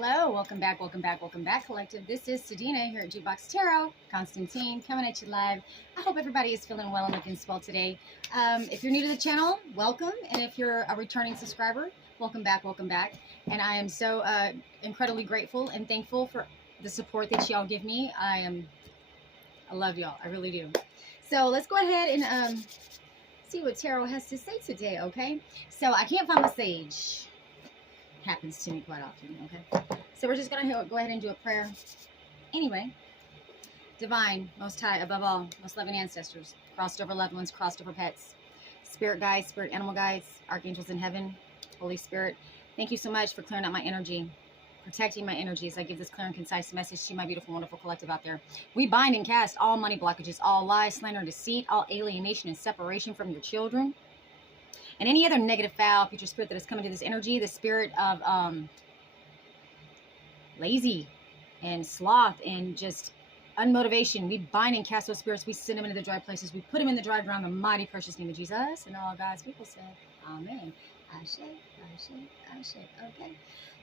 Hello, welcome back, collective. This is Sedina here at Jukebox Tarot. Constantine coming at you live. I hope everybody is feeling well and looking swell today. If you're new to the channel, welcome, and if you're a returning subscriber, welcome back. And I am so incredibly grateful and thankful for the support that y'all give me. I love y'all, I really do. So let's go ahead and see what tarot has to say today, okay? So I can't find my sage. Happens to me quite often, okay? So we're just going to go ahead and do a prayer. Anyway, divine, most high, above all, most loving ancestors, crossed over loved ones, crossed over pets, spirit guides, spirit animal guides, archangels in heaven, Holy Spirit, thank you so much for clearing out my energy, protecting my energy as I give this clear and concise message to my beautiful, wonderful collective out there. We bind and cast all money blockages, all lies, slander, and deceit, all alienation and separation from your children, and any other negative, foul, future spirit that is coming to this energy, the spirit of lazy and sloth and just unmotivation. We bind and cast those spirits. We send them into the dry places. We put them in the dry ground, the mighty, precious name of Jesus. And all God's people said, amen. Ashe, ashe, ashe. Okay.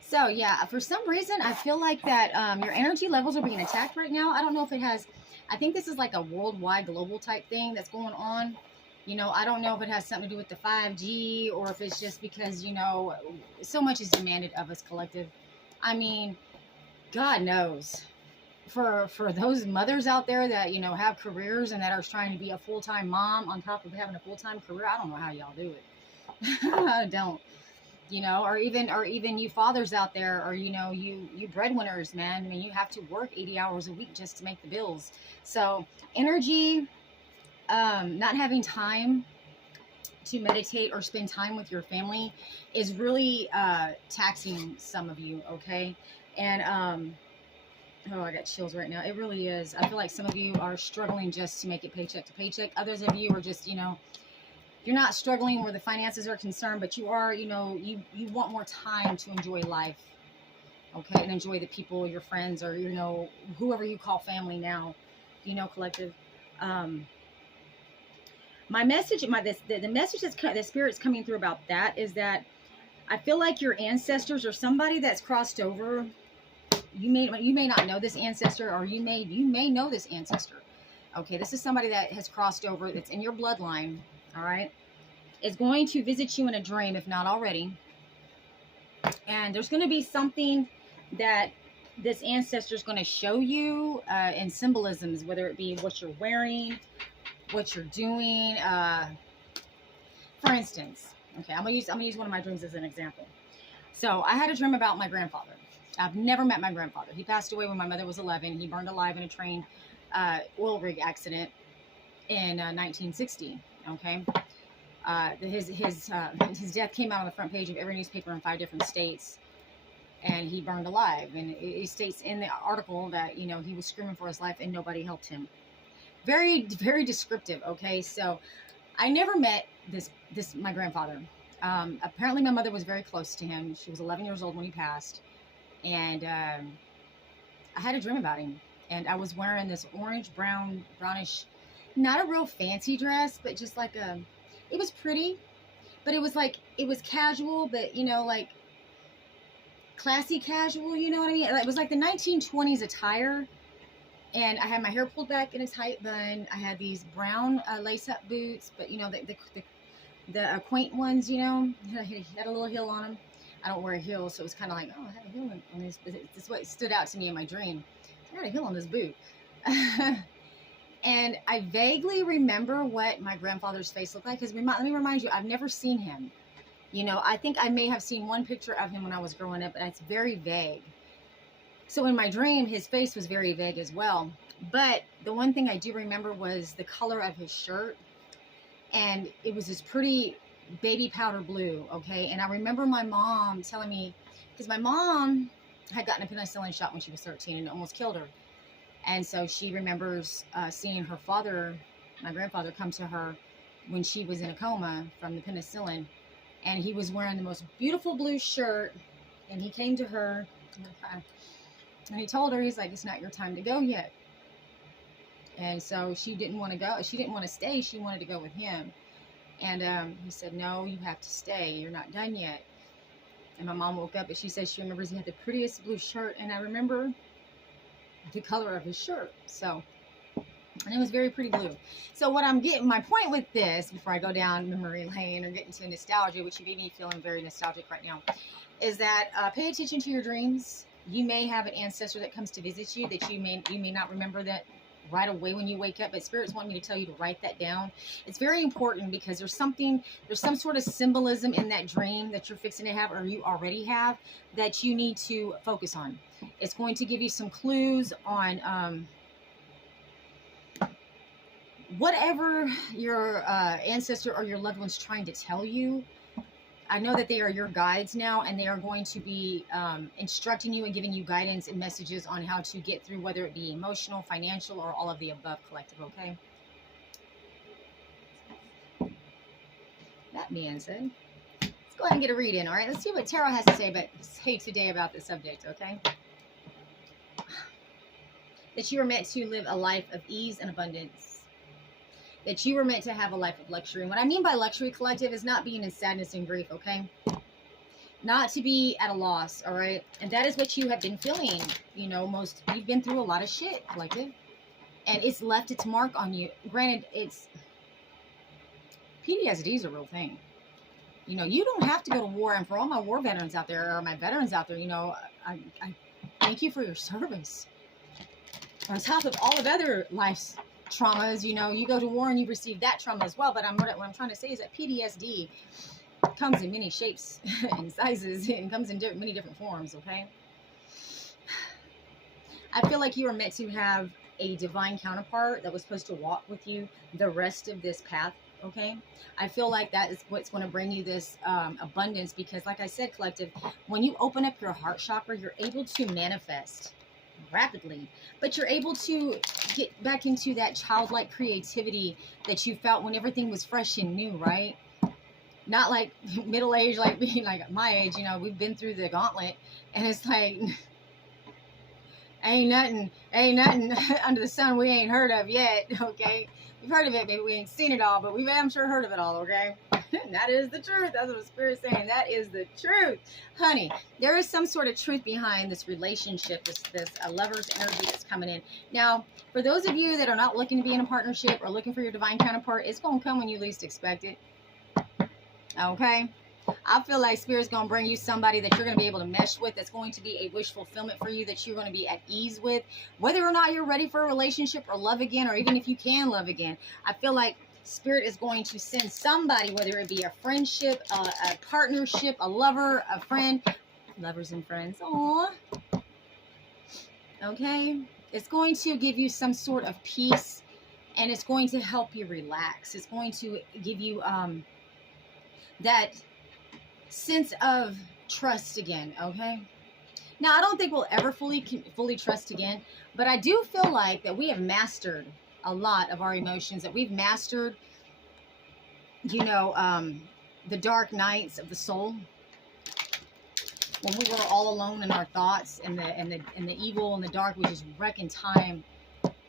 So, yeah, for some reason, I feel like that your energy levels are being attacked right now. I don't know if it has, I think this is like a worldwide, global type thing that's going on. You know, I don't know if it has something to do with the 5G or if it's just because, you know, so much is demanded of us collective. I mean, God knows. For those mothers out there that, you know, have careers and that are trying to be a full-time mom on top of having a full-time career, I don't know how y'all do it. I don't. You know, or even you fathers out there, or, you know, you breadwinners, man. I mean, you have to work 80 hours a week just to make the bills. So energy, not having time to meditate or spend time with your family is really taxing some of you, okay? And oh, I got chills right now. It really is. I feel like some of you are struggling just to make it paycheck to paycheck. Others of you are just, you know, you're not struggling where the finances are concerned, but you are, you know, you want more time to enjoy life, okay, and enjoy the people, your friends, or, you know, whoever you call family now, you know, collective. My message, the message that's the spirit's coming through about that is that I feel like your ancestors or somebody that's crossed over. You may not know this ancestor, or you may know this ancestor. Okay, this is somebody that has crossed over. That's in your bloodline. All right, is going to visit you in a dream, if not already. And there's going to be something that this ancestor is going to show you in symbolisms, whether it be what you're wearing, what you're doing. For instance, okay, I'm gonna use one of my dreams as an example. So I had a dream about my grandfather. I've never met my grandfather. He passed away when my mother was 11. He burned alive in a train oil rig accident in 1960. Okay, his death came out on the front page of every newspaper in 5 different states, and he burned alive. And it states in the article that, you know, he was screaming for his life and nobody helped him. Very, very descriptive. Okay, so I never met my grandfather. Apparently my mother was very close to him. She was 11 years old when he passed. And I had a dream about him. And I was wearing this orange, brownish, not a real fancy dress, but just like it was pretty. But it was like, it was casual, but, you know, like classy casual, you know what I mean? It was like the 1920s attire. And I had my hair pulled back in a tight bun. I had these brown lace-up boots, but, you know, the quaint ones, you know, had a little heel on them. I don't wear a heel, so it was kind of like, oh, I had a heel on this. This is what stood out to me in my dream. I had a heel on this boot. And I vaguely remember what my grandfather's face looked like, because let me remind you, I've never seen him. You know, I think I may have seen one picture of him when I was growing up, but it's very vague. So in my dream, his face was very vague as well. But the one thing I do remember was the color of his shirt. And it was this pretty baby powder blue, okay? And I remember my mom telling me, because my mom had gotten a penicillin shot when she was 13 and it almost killed her. And so she remembers seeing her father, my grandfather, come to her when she was in a coma from the penicillin. And he was wearing the most beautiful blue shirt. And he came to her, and he told her, he's like, it's not your time to go yet. And so she didn't want to go. She didn't want to stay. She wanted to go with him. And he said, no, you have to stay. You're not done yet. And my mom woke up and she said she remembers he had the prettiest blue shirt, and I remember the color of his shirt. So, and it was very pretty blue. So what I'm getting, my point with this, before I go down memory lane or get into nostalgia, which you made me feeling very nostalgic right now, is that pay attention to your dreams. You may have an ancestor that comes to visit you that you may not remember that right away when you wake up, but spirits want me to tell you to write that down. It's very important because there's some sort of symbolism in that dream that you're fixing to have, or you already have, that you need to focus on. It's going to give you some clues on whatever your ancestor or your loved one's trying to tell you. I know that they are your guides now, and they are going to be instructing you and giving you guidance and messages on how to get through, whether it be emotional, financial, or all of the above, collective, okay? That being said, let's go ahead and get a read in, all right? Let's see what Tarot has to say today about this subject, okay? That you are meant to live a life of ease and abundance. That you were meant to have a life of luxury. And what I mean by luxury, collective, is not being in sadness and grief, okay? Not to be at a loss, all right? And that is what you have been feeling. You know, you've been through a lot of shit, collective. And it's left its mark on you. Granted, PTSD is a real thing. You know, you don't have to go to war. And for all my war veterans out there, or my veterans out there, you know, I thank you for your service. On top of all of other life's traumas, you know, you go to war and you receive that trauma as well. But what I'm trying to say is that PTSD comes in many shapes and sizes, and comes in many different forms, okay? I feel like you are meant to have a divine counterpart that was supposed to walk with you the rest of this path, okay? I feel like that is what's going to bring you this abundance, because like I said, collective, when you open up your heart chakra, you're able to manifest rapidly, but you're able to get back into that childlike creativity that you felt when everything was fresh and new, right? Not like middle age, like being like my age, you know, we've been through the gauntlet, and it's like ain't nothing under the sun we ain't heard of yet, okay? We've heard of it, maybe we ain't seen it all, but we I'm sure heard of it all, okay? That is the truth. That's what the Spirit's saying. That is the truth. Honey, there is some sort of truth behind this relationship, this lover's energy that's coming in. Now, for those of you that are not looking to be in a partnership or looking for your divine counterpart, it's going to come when you least expect it. Okay? I feel like Spirit's going to bring you somebody that you're going to be able to mesh with, that's going to be a wish fulfillment for you, that you're going to be at ease with. Whether or not you're ready for a relationship or love again, or even if you can love again, I feel like Spirit is going to send somebody, whether it be a friendship, a partnership, a lover, a friend, lovers and friends. Aww. Okay? It's going to give you some sort of peace, and it's going to help you relax. It's going to give you that sense of trust again, okay? Now, I don't think we'll ever fully trust again, but I do feel like that we have mastered a lot of our emotions, that we've mastered, you know, the dark nights of the soul, when we were all alone in our thoughts, and the evil and the dark was just wrecking time,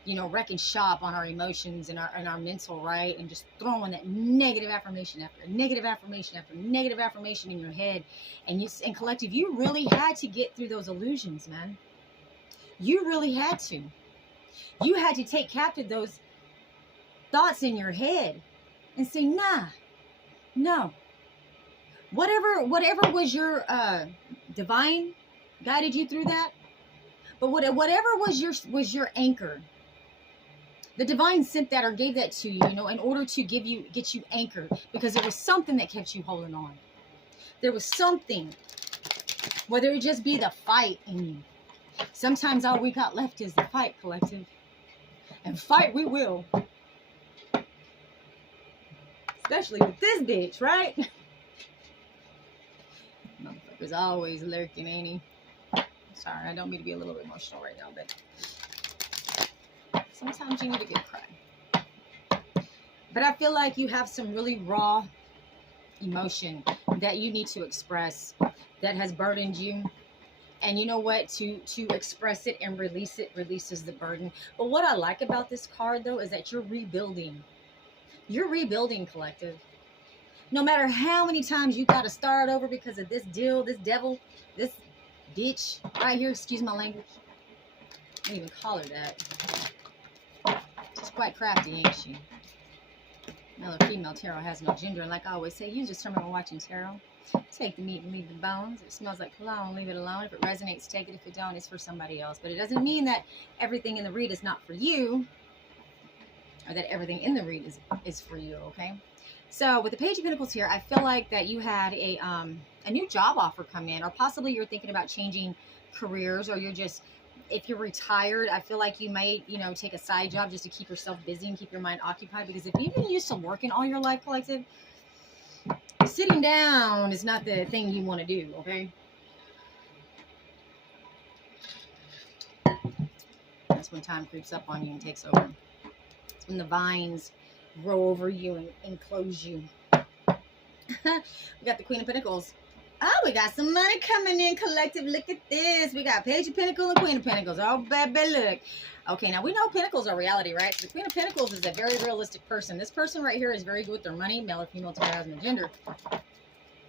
you know, wrecking shop on our emotions and our mental, right? And just throwing that negative affirmation after negative affirmation after negative affirmation in your head. And collective, you really had to get through those illusions, man. You really had to. You had to take captive those thoughts in your head and say, nah, no. Whatever was your divine guided you through that. But whatever was your anchor, the divine sent that or gave that to you, you know, in order to get you anchored, because there was something that kept you holding on. There was something, whether it just be the fight in you. Sometimes all we got left is the fight, collective. And fight we will. Especially with this bitch, right? Motherfucker's always lurking, ain't he? Sorry, I don't mean to be a little emotional right now, but sometimes you need a good cry. But I feel like you have some really raw emotion that you need to express, that has burdened you. And you know what? To express it and release it releases the burden. But what I like about this card, though, is that you're rebuilding. You're rebuilding, collective. No matter how many times you got to start over because of this deal, this devil, this bitch right here, excuse my language. I don't even call her that. She's quite crafty, ain't she? Male or female tarot has no gender, and like I always say, use discernment when watching tarot. Take the meat and leave the bones. It smells like cologne, leave it alone. If it resonates, take it. If it don't, it's for somebody else. But it doesn't mean that everything in the read is not for you, or that everything in the read is for you, okay? So with the Page of Pentacles here, I feel like that you had a new job offer come in, or possibly you're thinking about changing careers, or you're just, if you're retired, I feel like you might, you know, take a side job just to keep yourself busy and keep your mind occupied. Because if you've been used to working all your life, collective, sitting down is not the thing you want to do, okay? That's when time creeps up on you and takes over. It's when the vines grow over you and enclose you. We got the Queen of Pentacles. Oh, we got some money coming in, collective. Look at this. We got Page of Pentacles and Queen of Pentacles. Oh, baby, look. Okay, now we know Pentacles are reality, right? So the Queen of Pentacles is a very realistic person. This person right here is very good with their money. Male or female, tarot has no gender.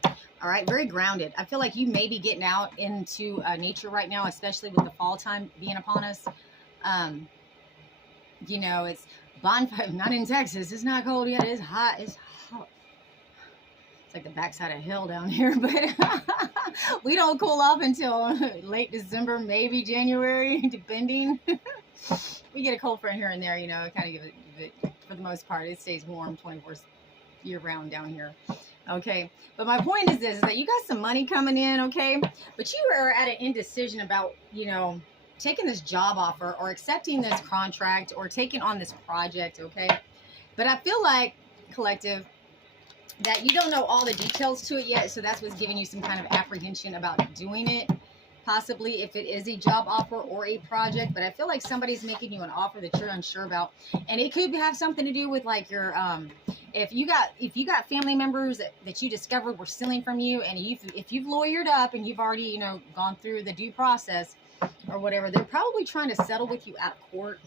All right, very grounded. I feel like you may be getting out into nature right now, especially with the fall time being upon us. You know, it's bonfire. Not in Texas. It's not cold yet. It's hot. It's hot. It's like the backside of hell down here, but we don't cool off until late December, maybe January, depending. We get a cold front here and there, you know, kind of give it, for the most part, it stays warm 24 year round down here. Okay, but my point is this, is that you got some money coming in, okay, but you are at an indecision about, you know, taking this job offer or accepting this contract or taking on this project, okay? But I feel like, collective, that you don't know all the details to it yet, so that's what's giving you some kind of apprehension about doing it, possibly if it is a job offer or a project. But I feel like somebody's making you an offer that you're unsure about, and it could have something to do with like your if you got family members that you discovered were stealing from you, and if you've lawyered up and you've already, you know, gone through the due process or whatever, they're probably trying to settle with you at court.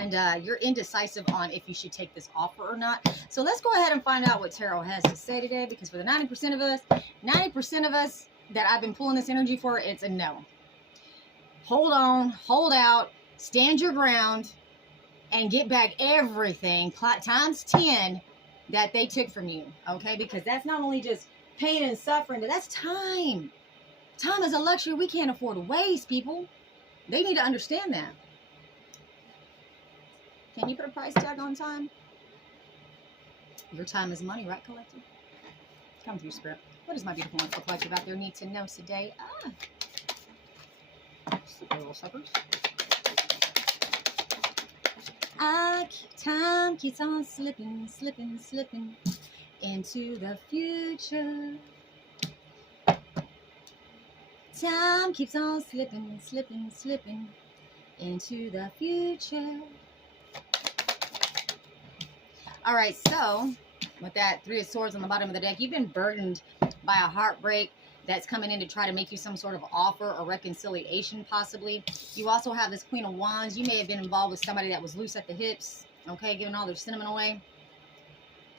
And you're indecisive on if you should take this offer or not. So let's go ahead and find out what tarot has to say today, because for the 90% of us that I've been pulling this energy for, it's a no. Hold on, hold out, stand your ground, and get back everything times 10 that they took from you, okay? Because that's not only just pain and suffering, but that's time. Time is a luxury we can't afford to waste, people. They need to understand that. Can you put a price tag on time? Your time is money, right, collective? Come through, Spirit. What does my beautiful, wonderful collective out there need to know today? Super little suckers. Time keeps on slipping, slipping, slipping into the future. Time keeps on slipping, slipping, slipping into the future. All right, so with that Three of Swords on the bottom of the deck, you've been burdened by a heartbreak that's coming in to try to make you some sort of offer or reconciliation, possibly. You also have this Queen of Wands. You may have been involved with somebody that was loose at the hips, okay, giving all their cinnamon away.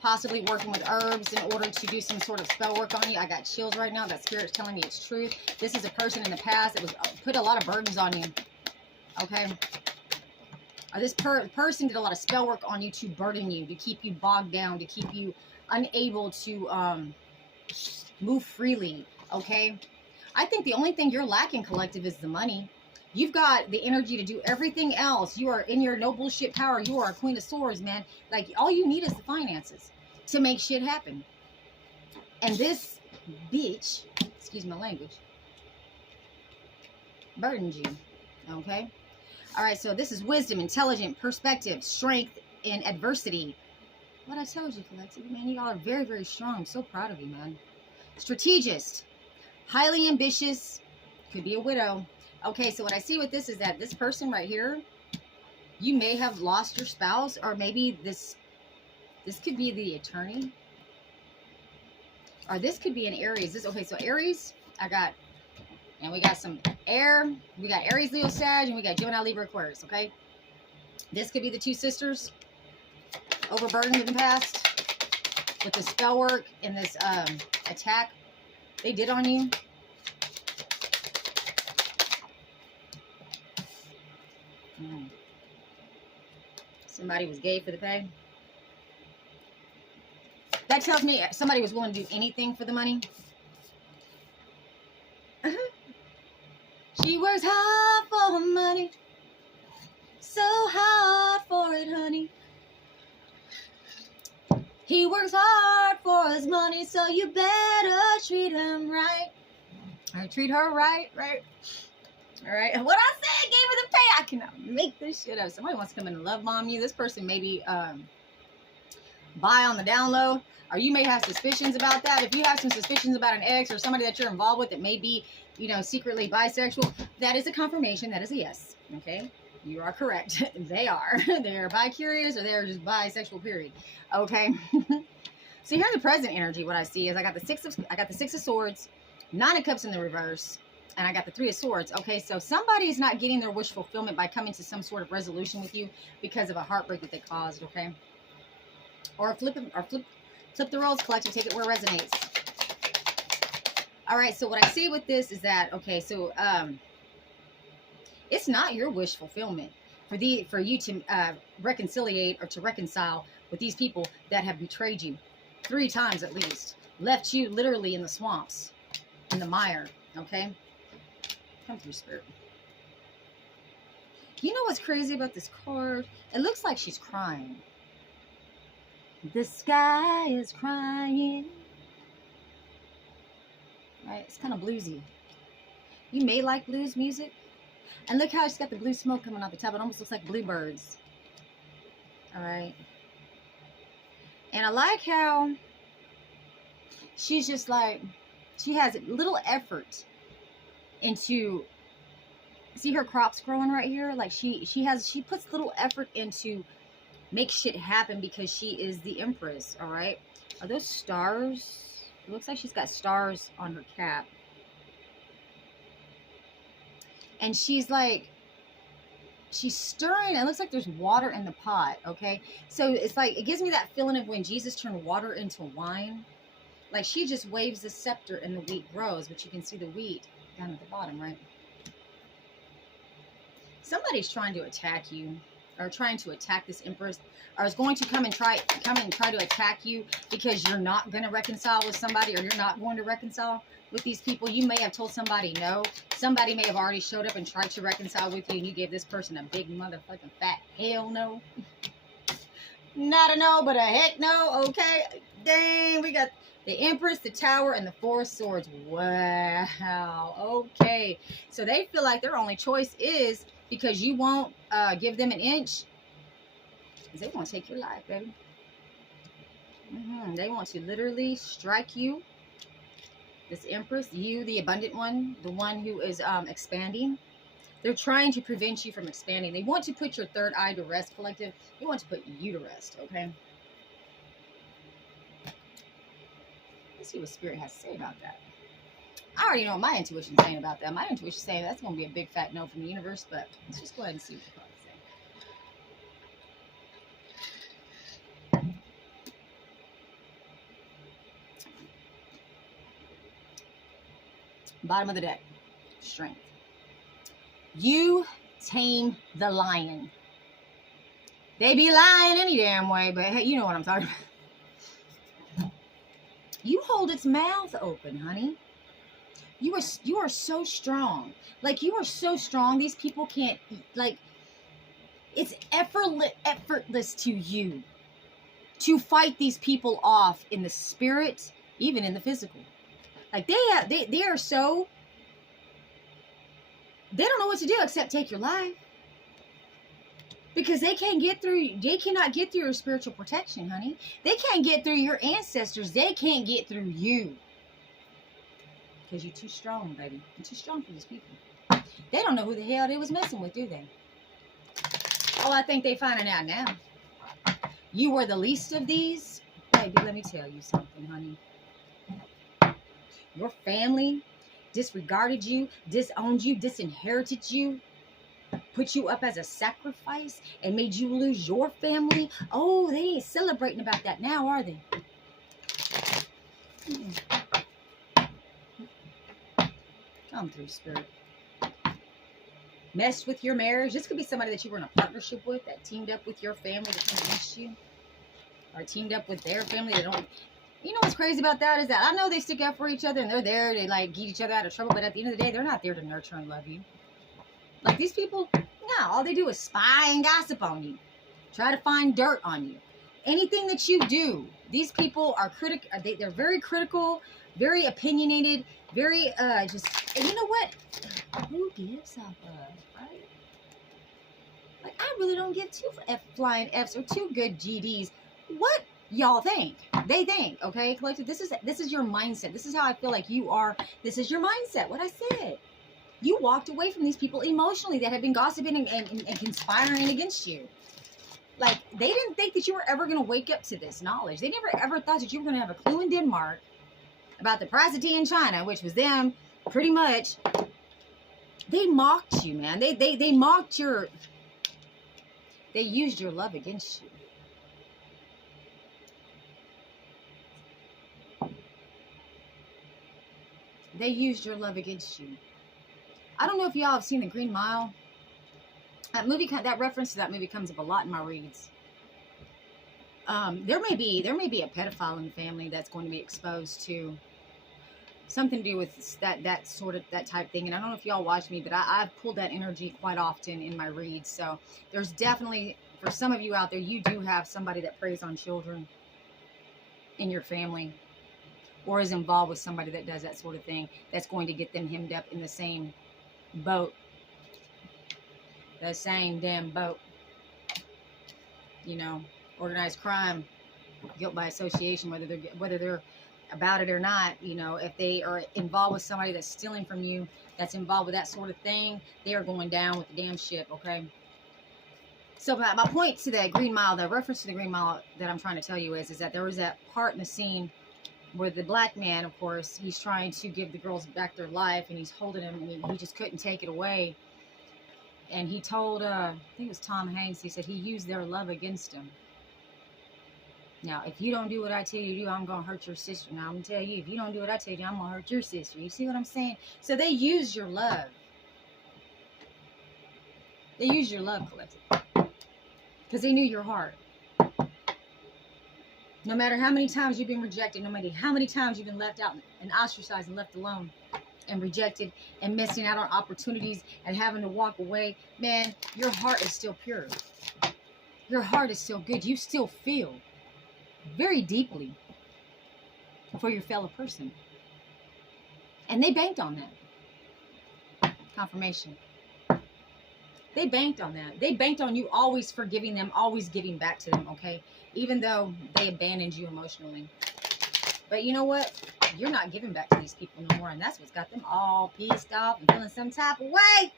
Possibly working with herbs in order to do some sort of spell work on you. I got chills right now. That Spirit's telling me it's true. This is a person in the past that was put a lot of burdens on you, okay? Or this person did a lot of spell work on you to burden you, to keep you bogged down, to keep you unable to move freely, okay? I think the only thing you're lacking, collective, is the money. You've got the energy to do everything else. You are in your no bullshit power. You are a Queen of Swords, man. Like, all you need is the finances to make shit happen. And this bitch, excuse my language, burdens you, okay? All right, so this is wisdom, intelligent, perspective, strength in adversity. What I told you, collective, man, you all are very, very strong. I'm so proud of you, man. Strategist, highly ambitious, could be a widow. Okay, so what I see with this is that this person right here, you may have lost your spouse, or maybe this could be the attorney, or this could be an Aries. Okay, so Aries, and we got some air. We got Aries, Leo, Sag, and we got Gemini, Libra, Aquarius, okay? This could be the two sisters, overburdened in the past. with the spell work and this attack they did on you. Somebody was gay for the pay. That tells me somebody was willing to do anything for the money. She works hard for her money. So hard for it, honey. He works hard for his money, so you better treat him right. Or treat her right, right? All right. What I said, gave her the pay. I cannot make this shit up. Somebody wants to come in and love bomb you. This person maybe buy on the down low, or you may have suspicions about that. If you have some suspicions about an ex or somebody that you're involved with that may be, you know, secretly bisexual, that is a confirmation. That is a yes. Okay. You are correct. They are. They're bi-curious or they're just bisexual, period. Okay. So here's the present energy. What I see is I got the Six of Swords, Nine of Cups in the reverse, and I got the Three of Swords. Okay, so somebody's not getting their wish fulfillment by coming to some sort of resolution with you because of a heartbreak that they caused, okay? Or flip the roles, collective, take it where it resonates. All right, so what I see with this is that, okay, so it's not your wish fulfillment for you to reconciliate or to reconcile with these people that have betrayed you 3 times at least, left you literally in the swamps, in the mire. Okay, come through, Spirit. You know what's crazy about this card? It looks like she's crying. The sky is crying. Right? It's kind of bluesy. You may like blues music. And look how she's got the blue smoke coming out the top. It almost looks like bluebirds. All right. And I like how she's just like, she has little effort into, see her crops growing right here? Like she puts little effort into make shit happen because she is the Empress. All right. Are those stars? It looks like she's got stars on her cap. And she's like, she's stirring. It looks like there's water in the pot, okay? So it's like, it gives me that feeling of when Jesus turned water into wine. Like she just waves the scepter and the wheat grows, but you can see the wheat down at the bottom, right? Somebody's trying to attack you, or trying to attack this Empress, or is going to come and try to attack you because you're not going to reconcile with somebody, or you're not going to reconcile with these people. You may have told somebody no. Somebody may have already showed up and tried to reconcile with you, and you gave this person a big motherfucking fat hell no. Not a no, but a heck no. Okay. Dang, we got the Empress, the Tower, and the Four of Swords. Wow. Okay. So they feel like their only choice is, because you won't give them an inch, is they want to take your life, baby. They want to literally strike you. This Empress, you, the abundant one, the one who is expanding. They're trying to prevent you from expanding. They want to put your third eye to rest, collective. They want to put you to rest, okay? Let's see what Spirit has to say about that. I already know what my intuition's saying about that. My intuition's saying that's going to be a big fat no from the universe, but let's just go ahead and see what the cards say. Bottom of the deck, strength. You tame the lion. They be lying any damn way, but hey, you know what I'm talking about. You hold its mouth open, honey. You are so strong. Like, you are so strong. These people can't, like, it's effortless to you to fight these people off in the spirit, even in the physical. Like, they are so, they don't know what to do except take your life. Because they cannot get through your spiritual protection, honey. They can't get through your ancestors. They can't get through you. Because you're too strong, baby. You're too strong for these people. They don't know who the hell they was messing with, do they? Oh, I think they're finding out now. You were the least of these. Baby, let me tell you something, honey. Your family disregarded you, disowned you, disinherited you, put you up as a sacrifice, and made you lose your family. Oh, they ain't celebrating about that now, are they? Come through, Spirit. Messed with your marriage. This could be somebody that you were in a partnership with that teamed up with your family to come against you, or teamed up with their family that don't. You know what's crazy about that is that I know they stick up for each other and they're there to like get each other out of trouble, but at the end of the day, they're not there to nurture and love you. Like these people, no, all they do is spy and gossip on you, try to find dirt on you. Anything that you do, these people are they're very critical, very opinionated, very just. And you know what? Who gives a fuck, right? Like I really don't give two flying Fs or two good GDs. What y'all think? They think, okay, collective. This is your mindset. This is how I feel like you are. This is your mindset. What I said. You walked away from these people emotionally that have been gossiping and conspiring against you. Like, they didn't think that you were ever going to wake up to this knowledge. They never ever thought that you were going to have a clue in Denmark about the price of tea in China, which was them pretty much. They mocked you, man. They mocked your. They used your love against you. They used your love against you. I don't know if y'all have seen The Green Mile. That movie, that reference to that movie comes up a lot in my reads. There may be a pedophile in the family that's going to be exposed to something to do with that type thing. And I don't know if y'all watch me, but I've pulled that energy quite often in my reads. So there's definitely, for some of you out there, you do have somebody that preys on children in your family, or is involved with somebody that does that sort of thing, that's going to get them hemmed up in the same boat. The same damn boat. You know, organized crime, guilt by association, whether they're about it or not. You know, if they are involved with somebody that's stealing from you, that's involved with that sort of thing, they are going down with the damn ship, okay? So my point to that Green Mile, the reference to the Green Mile that I'm trying to tell you is that there was that part in the scene where the black man, of course, he's trying to give the girls back their life, and he's holding them, and he just couldn't take it away. And he told, I think it was Tom Hanks, he said he used their love against him. Now, if you don't do what I tell you to do, I'm going to hurt your sister. Now, I'm going to tell you, if you don't do what I tell you, I'm going to hurt your sister. You see what I'm saying? So they use your love. They use your love, collective. Because they knew your heart. No matter how many times you've been rejected, no matter how many times you've been left out and ostracized and left alone and rejected and missing out on opportunities and having to walk away, man, your heart is still pure. Your heart is still good. You still feel very deeply for your fellow person. And they banked on that. Confirmation. They banked on that. They banked on you always forgiving them, always giving back to them, okay? Even though they abandoned you emotionally. But you know what? You're not giving back to these people no more, and that's what's got them all pissed off and feeling some type of way.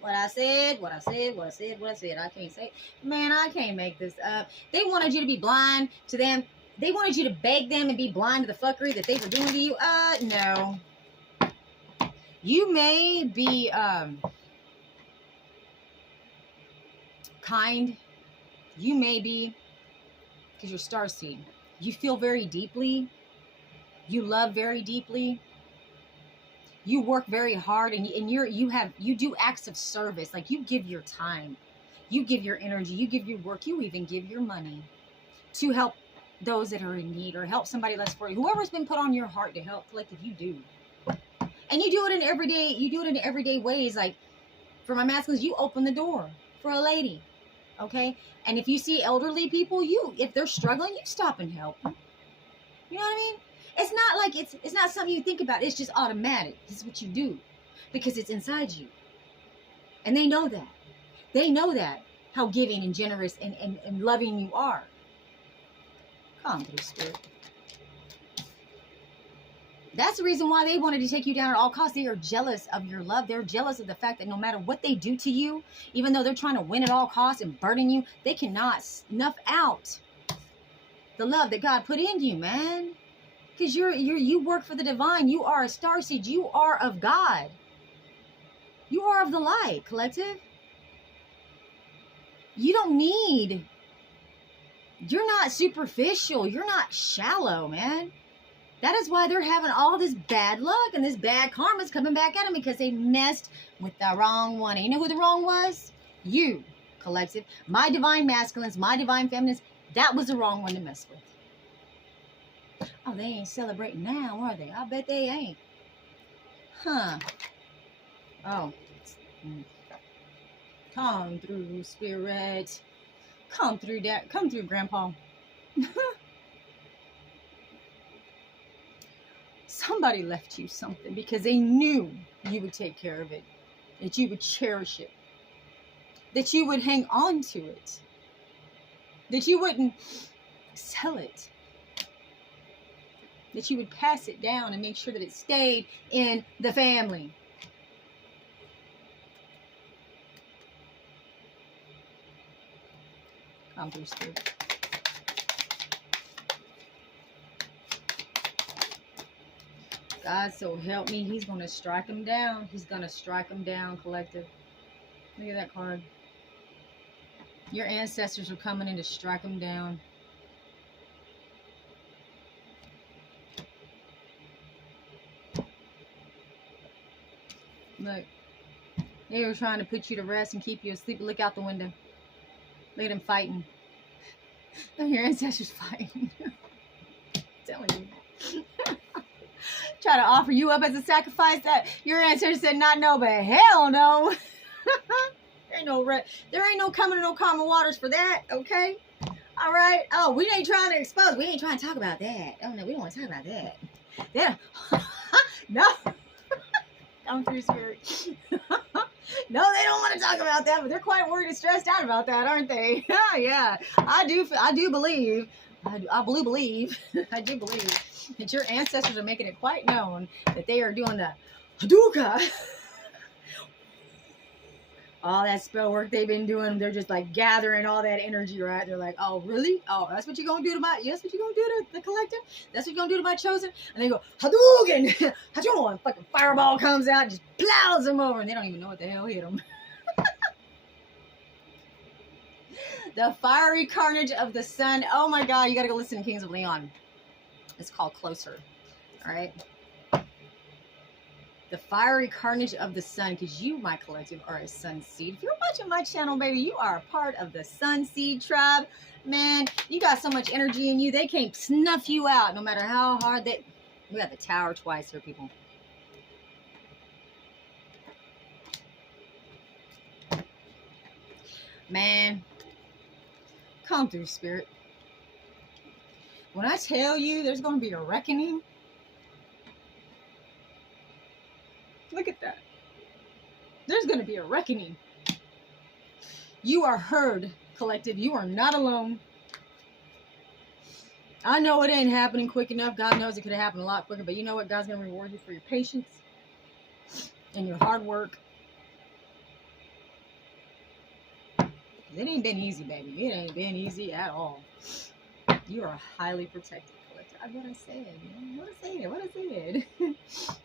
What I said. I can't say. Man, I can't make this up. They wanted you to be blind to them. They wanted you to beg them and be blind to the fuckery that they were doing to you. No. You may be, kind. You may be, because you're starseed, you feel very deeply, you love very deeply, you work very hard, and you do acts of service. Like, you give your time, you give your energy, you give your work, you even give your money to help those that are in need, or help somebody less fortunate. Whoever's been put on your heart to help, collective, you do. And you do it in everyday ways. Like, for my masculines, you open the door for a lady. Okay, and if you see elderly people, if they're struggling, you stop and help them. You know what I mean? It's not like it's not something you think about. It's just automatic. This is what you do because it's inside you, and they know that. They know that how giving and generous and loving you are. Calm through, Spirit. That's the reason why they wanted to take you down at all costs. They are jealous of your love. They're jealous of the fact that no matter what they do to you, even though they're trying to win at all costs and burden you, they cannot snuff out the love that God put in you, man. Because you work for the divine. You are a starseed. You are of God. You are of the light, collective. You don't need. You're not superficial. You're not shallow, man. That is why they're having all this bad luck and this bad karma's coming back at them, because they messed with the wrong one. And you know who the wrong was? You, collective. My divine masculines, my divine feminines, that was the wrong one to mess with. Oh, they ain't celebrating now, are they? I bet they ain't. Huh. Oh. Come through, spirit. Come through, Dad. Come through, Grandpa. Somebody left you something because they knew you would take care of it, that you would cherish it, that you would hang on to it, that you wouldn't sell it, that you would pass it down and make sure that it stayed in the family. Come through, spirit. God, so help me. He's going to strike them down. He's going to strike them down, collective. Look at that card. Your ancestors are coming in to strike them down. Look. They were trying to put you to rest and keep you asleep. Look out the window. Look at them fighting. Look at your ancestors fighting. I'm telling you. Try to offer you up as a sacrifice that your ancestors said not no, but hell no. There ain't no coming to no common waters for that, okay? All right. Oh, we ain't trying to expose. We ain't trying to talk about that. Oh no, we don't want to talk about that. Yeah. No. Come through, spirit. No, they don't want to talk about that, but they're quite worried and stressed out about that, aren't they? Yeah. I do believe. I do believe that your ancestors are making it quite known that they are doing the Hadouka. All that spell work they've been doing, they're just like gathering all that energy, right? They're like, oh, really? Oh, that's what you're going to do to my, yes, what you're going to do to the collective? That's what you're going to do to my chosen? And they go, Hadouken! Hadouken! Fucking fireball comes out and just plows them over, and they don't even know what the hell hit them. The fiery carnage of the sun. Oh my God, you got to go listen to Kings of Leon. It's called Closer. All right? The fiery carnage of the sun, because you, my collective, are a sun seed. If you're watching my channel, baby, you are a part of the sun seed tribe. Man, you got so much energy in you, they can't snuff you out no matter how hard they... We got the tower twice here, people. Man, come through, spirit. When I tell you there's going to be a reckoning, look at that. There's going to be a reckoning. You are heard, collective. You are not alone. I know it ain't happening quick enough. God knows it could have happened a lot quicker. But you know what? God's going to reward you for your patience and your hard work. It ain't been easy, baby. It ain't been easy at all. You are highly protected, collective. What I said, man. What I said.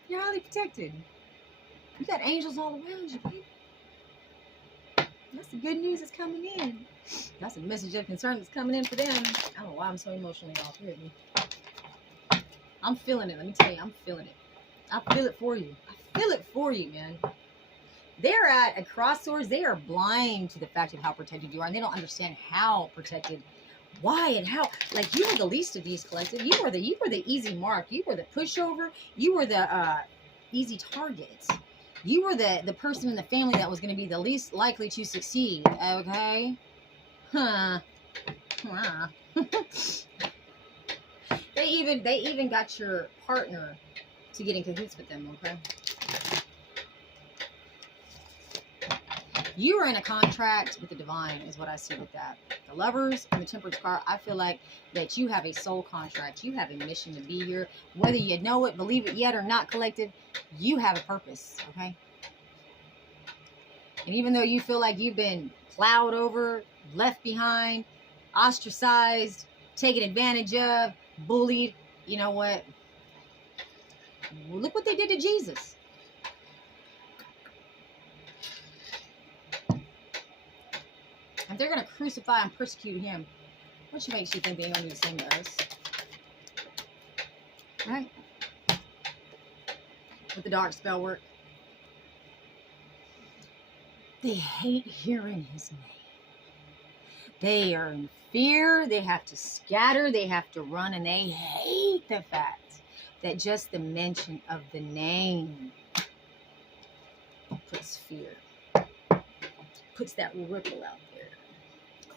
You're highly protected. You got angels all around you, baby. That's the good news that's coming in. That's a message of concern that's coming in for them. I don't know why I'm so emotionally off here. I'm feeling it. Let me tell you, I'm feeling it. I feel it for you. I feel it for you, man. They're at a crossroads. They are blind to the fact of how protected you are, and they don't understand how protected. Why and how? Like, you were the least of these, collective. You were the easy mark. You were the pushover. You were the easy target. You were the person in the family that was going to be the least likely to succeed. Okay? Huh. They even got your partner to get in cahoots with them. Okay? You are in a contract with the divine, is what I see with that. The Lovers and the Temperance card, I feel like that you have a soul contract. You have a mission to be here. Whether you know it, believe it yet or not, collective, you have a purpose, okay? And even though you feel like you've been plowed over, left behind, ostracized, taken advantage of, bullied, you know what? Look what they did to Jesus. If they're going to crucify and persecute him, what makes you think they're going to do the same to us? Right? With the dark spell work. They hate hearing his name. They are in fear. They have to scatter. They have to run. And they hate the fact that just the mention of the name puts fear. Puts that ripple out there.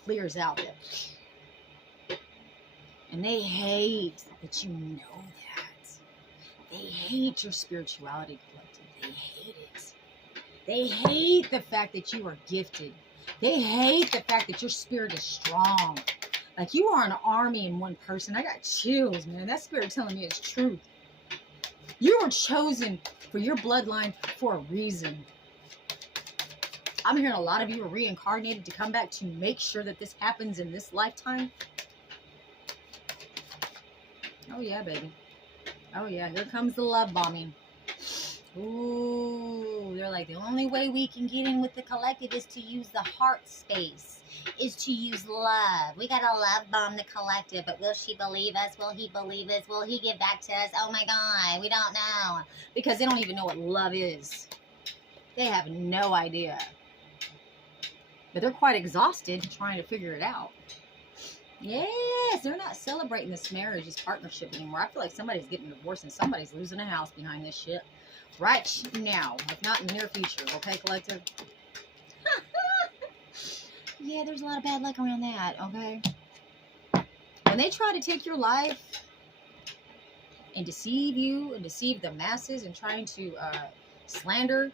Clears out that. And they hate that you know that. They hate your spirituality collective. They hate it. They hate the fact that you are gifted. They hate the fact that your spirit is strong. Like you are an army in one person. I got chills, man. That spirit telling me it's truth. You were chosen for your bloodline for a reason. I'm hearing a lot of you are reincarnated to come back to make sure that this happens in this lifetime. Oh yeah, baby. Oh yeah, here comes the love bombing. Ooh, they're like, the only way we can get in with the collective is to use the heart space, is to use love. We gotta love bomb the collective, but will she believe us? Will he believe us? Will he give back to us? Oh my God, we don't know. Because they don't even know what love is. They have no idea. But they're quite exhausted trying to figure it out. Yes, they're not celebrating this marriage, this partnership anymore. I feel like somebody's getting divorced and somebody's losing a house behind this shit. Right now, if not in the near future, okay, collective? Yeah, there's a lot of bad luck around that, okay? When they try to take your life and deceive you and deceive the masses and trying to slander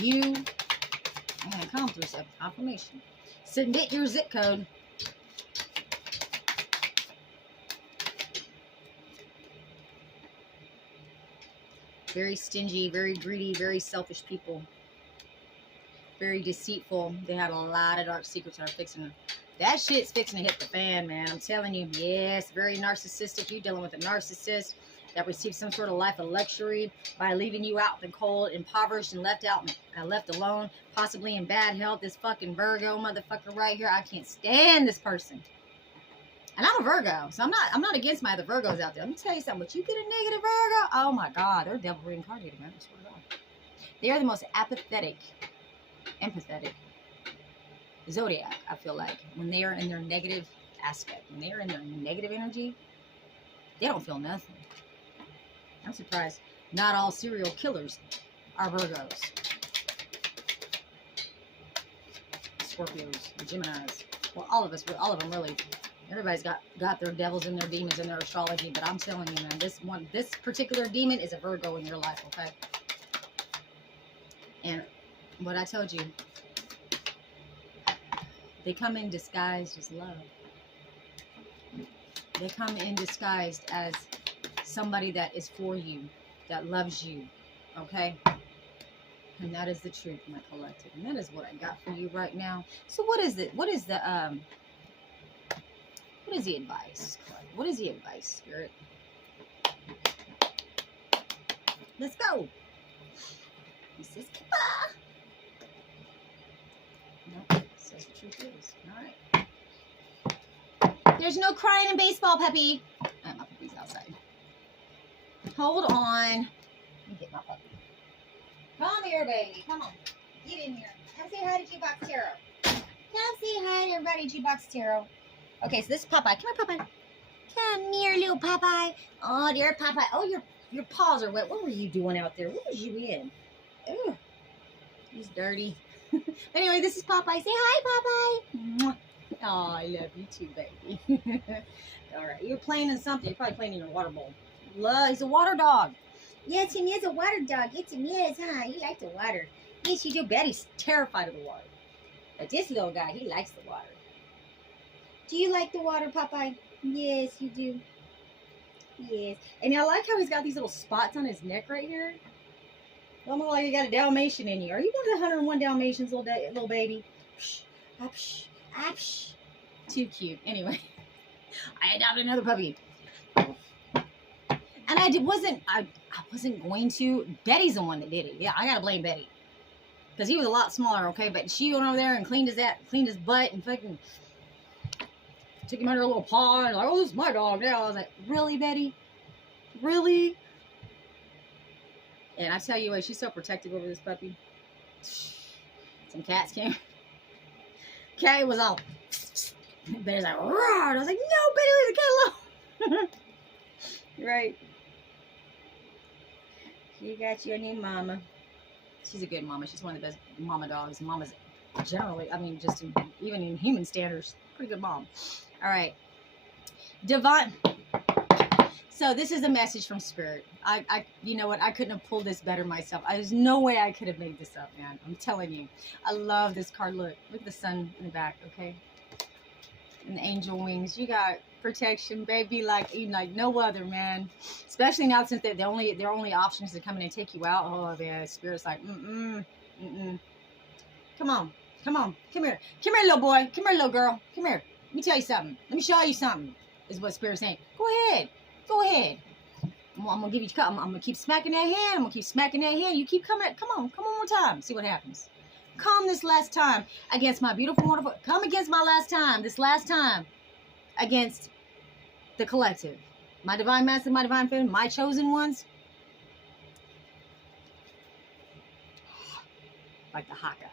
you, man, come through some confirmation. Submit your zip code. Very stingy, very greedy, very selfish people. Very deceitful. They have a lot of dark secrets that are fixing. That shit's fixing to hit the fan, man. I'm telling you, yes, very narcissistic. You're dealing with a narcissist that receives some sort of life of luxury by leaving you out in the cold, impoverished, and left out, left alone, possibly in bad health. This fucking Virgo motherfucker right here. I can't stand this person. And I'm a Virgo, so I'm not against my other Virgos out there. Let me tell you something. But you get a negative Virgo, oh my God, they're devil reincarnated, man. I swear to God. They are the most apathetic, empathetic zodiac, I feel like. When they are in their negative aspect, when they are in their negative energy, they don't feel nothing. I'm surprised not all serial killers are Virgos. Scorpios, Geminis. Well, all of them really. Everybody's got their devils and their demons in their astrology, but I'm telling you, man, this particular demon is a Virgo in your life, okay? And what I told you, they come in disguised as love. They come in disguised as somebody that is for you, that loves you, okay? And that is the truth, my collective. And that is what I got for you right now. So what is it? What is the advice? What is the advice, Spirit? Let's go. This is Kippa. No, it says the truth is. All right. There's no crying in baseball, puppy. My puppy's outside. Hold on. Let me get my puppy. Come here, baby. Come on. Get in here. Come say hi to G-Box Tarot. Come say hi to everybody, G-Box Tarot. Okay, so this is Popeye. Come here, Popeye. Come here, little Popeye. Oh, dear Popeye. Oh, your paws are wet. What were you doing out there? What was you in? Ooh, he's dirty. Anyway, this is Popeye. Say hi, Popeye. Oh, I love you too, baby. All right, you're playing in something. You're probably playing in your water bowl. He's a water dog. Yes, he is a water dog. Yes, he is, huh? He likes the water. Yes, you do. Betty's terrified of the water. But this little guy, he likes the water. Do you like the water, Popeye? Yes, you do. Yes. And I like how he's got these little spots on his neck right here. Almost like you got a Dalmatian in you. Are you one of the 101 Dalmatians, little baby? Psh, apsh, apsh. Too cute. Anyway, I adopted another puppy. And I wasn't going to. Betty's the one that did it. Yeah, I gotta blame Betty. Because he was a lot smaller, okay? But she went over there and cleaned his butt and fucking took him under a little paw and like, oh, this is my dog now. I was like, really, Betty? Really? And I tell you what, she's so protective over this puppy. Some cats came. Cat was all. Bear's like, roar. And I was like, no, Betty, leave the cat alone. Right. You got your new mama. She's a good mama. She's one of the best mama dogs. Mamas generally, I mean, just even in human standards, pretty good mom. All right. Divine. So this is a message from Spirit. You know what? I couldn't have pulled this better myself. There's no way I could have made this up, man. I'm telling you. I love this card. Look at the sun in the back, okay? And the angel wings. You got protection, baby, like no other, man. Especially now since their only options to come in and take you out. Oh, yeah, Spirit's like, Come on, come here, little boy, come here, little girl, come here. Let me tell you something. Let me show you something. Is what Spirit's saying. Go ahead. I'm gonna give you. I'm gonna keep smacking that hand. You keep coming. Come on one more time. See what happens. Come this last time against my beautiful, wonderful. Come against my last time. This last time against the collective. My divine master, my divine feminine, my chosen ones. Like the haka.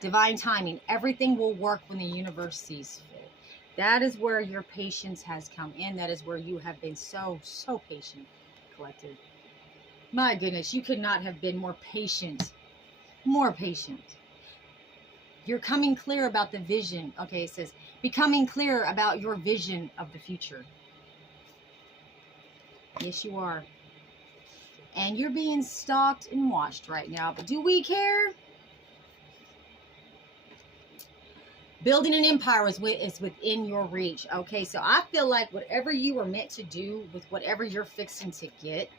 Divine timing. Everything will work when the universe sees fit. That is where your patience has come in. That is where you have been so patient, collective. My goodness, you could not have been more patient. More patient. You're coming clear about the vision. Okay, it says, becoming clear about your vision of the future. Yes, you are. And you're being stalked and watched right now. But do we care? Building an empire is within your reach. Okay, so I feel like whatever you were meant to do with whatever you're fixing to get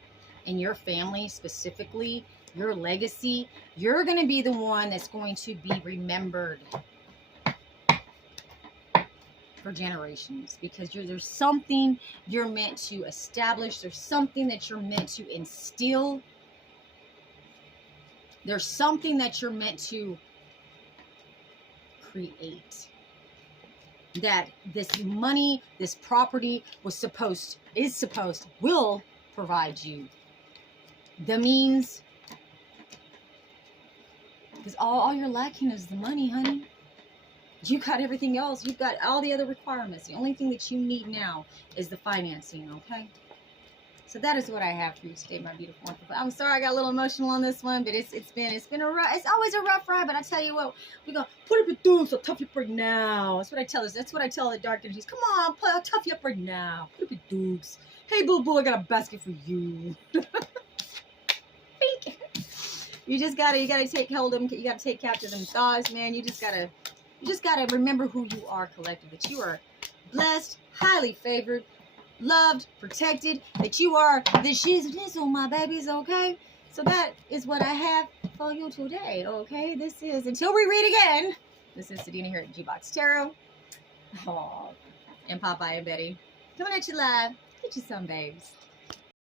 in your family, specifically your legacy, you're going to be the one that's going to be remembered for generations, because there's something you're meant to establish. There's something that you're meant to instill. There's something that you're meant to create. That this money, this property will provide you the means, because all you're lacking is the money, honey. You got everything else. You've got all the other requirements. The only thing that you need now is the financing, okay? So that is what I have for you today, my beautiful, wonderful. I'm sorry I got a little emotional on this one, but it's always a rough ride. But I tell you what, we go put up your dudes, so tough you up right now. That's what I tell us. That's what I tell the dark energies. Come on, I'll tough you up right now. Put up your dudes. Hey, boo boo, I got a basket for you. You gotta take hold of them. You gotta take capture them thoughts, man. You just gotta remember who you are, collective. That you are blessed, highly favored, loved, protected, that you are the shizzle, my babies, okay? So that is what I have for you today, okay? This is, until we read again, this is Sadina here at G-Box Tarot. Oh, and Popeye and Betty coming at you live. Get you some, babes.